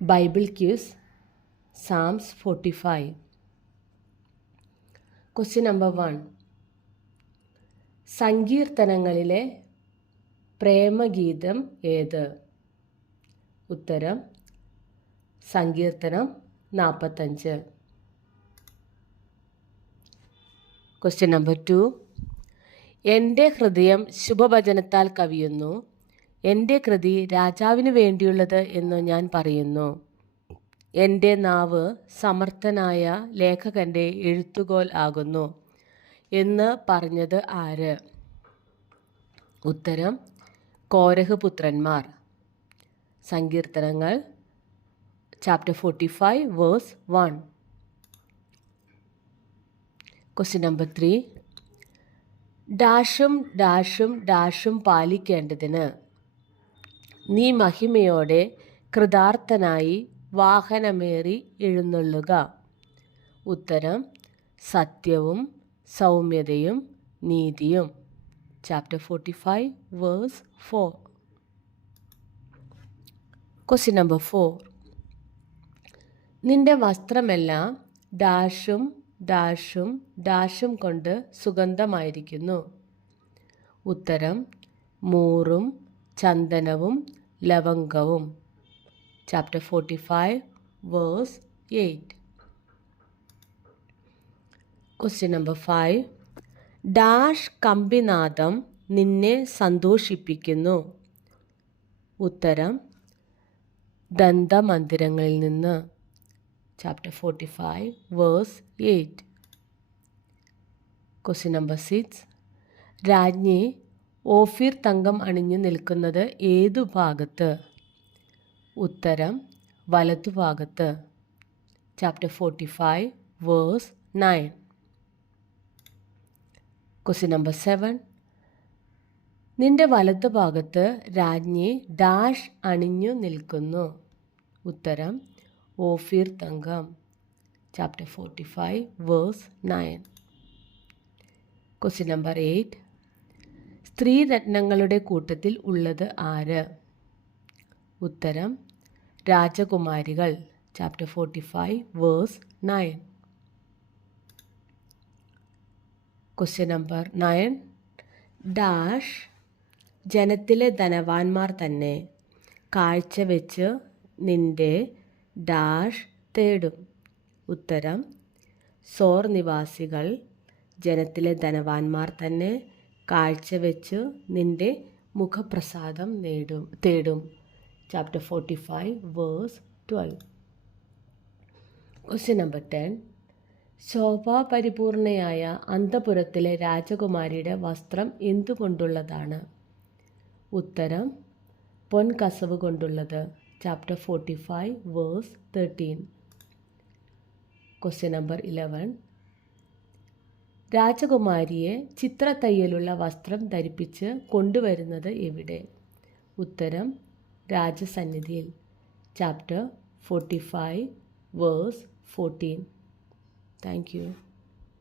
Bible quiz സാംസ് 45. Question number 1. സങ്കീർത്തനങ്ങളിലെ പ്രേമഗീതം ഏത്? ഉത്തരം സങ്കീർത്തനം 45. Question number 2. എൻ്റെ ഹൃദയം ശുഭവചനത്താൽ കവിയുന്നു, എൻ്റെ കൃതി രാജാവിന് വേണ്ടിയുള്ളത് എന്ന് ഞാൻ പറയുന്നു. എൻ്റെ നാവ് സമർത്ഥനായ ലേഖകൻ്റെ എഴുത്തുകോൽ ആകുന്നു എന്ന് പറഞ്ഞത് ആര്? ഉത്തരം കോരഹ് പുത്രന്മാർ. സങ്കീർത്തനങ്ങൾ ചാപ്റ്റർ 45 വേഴ്സ് 1. Question number 3. ഡാഷും ഡാഷും ഡാഷും പാലിക്കേണ്ടതിന് നീ മഹിമയോടെ കൃതാർത്ഥനായി വാഹനമേറി എഴുന്നള്ളുക. ഉത്തരം സത്യവും സൗമ്യതയും നീതിയും. Chapter 45 verse 4. Question number 4. നിന്റെ വസ്ത്രമെല്ലാം ഡാഷും ഡാഷും ഡാഷും കൊണ്ട് സുഗന്ധമായിരിക്കുന്നു. ഉത്തരം മൂറും ചന്ദനവും ലവംഗവും. Chapter 45 verse 8. Question number 5. Dash കമ്പിനാദം നിന്നെ സന്തോഷിപ്പിക്കുന്നു. ഉത്തരം ദന്തമന്ദിരങ്ങളിൽ നിന്ന്. Chapter 45 verse 8. Question number 6. രാജ്ഞി ഓഫീർ തങ്കം അണിഞ്ഞു നിൽക്കുന്നത് ഏതു ഭാഗത്ത്? ഉത്തരം വലതുഭാഗത്ത്. Chapter 45 verse 9. Question number 7. നിന്റെ വലതു ഭാഗത്ത് രാജ്ഞി ഡാഷ് അണിഞ്ഞു നിൽക്കുന്നു. ഉത്തരം ഓഫീർ തങ്കം. Chapter 45 verse 9. Question number 8. സ്ത്രീരത്നങ്ങളുടെ കൂട്ടത്തിൽ ഉള്ളത് ആര്? ഉത്തരം രാജകുമാരികൾ. Chapter 45 verse 9. Question number 9. Dash ജനത്തിലെ ധനവാന്മാർ തന്നെ കാഴ്ചവെച്ച് നിന്റെ ഡാഷ് തേടും. ഉത്തരം സോർ നിവാസികൾ ജനത്തിലെ ധനവാന്മാർ തന്നെ കാഴ്ചവെച്ച് നിന്റെ മുഖപ്രസാദം തേടും. Chapter 45 verse 12. Question number 10. ശോഭാപരിപൂർണയായ അന്തപുരത്തിലെ രാജകുമാരിയുടെ വസ്ത്രം എന്തുകൊണ്ടുള്ളതാണ്? ഉത്തരം പൊൻകസവ് കൊണ്ടുള്ളത്. Chapter 45 verse 13. Question number 11. രാജകുമാരിയെ ചിത്രത്തയ്യലുള്ള വസ്ത്രം ധരിപ്പിച്ച് കൊണ്ടുവരുന്നത് എവിടെ? ഉത്തരം രാജസന്നിധിയിൽ. Chapter 45 verse 14. Thank U.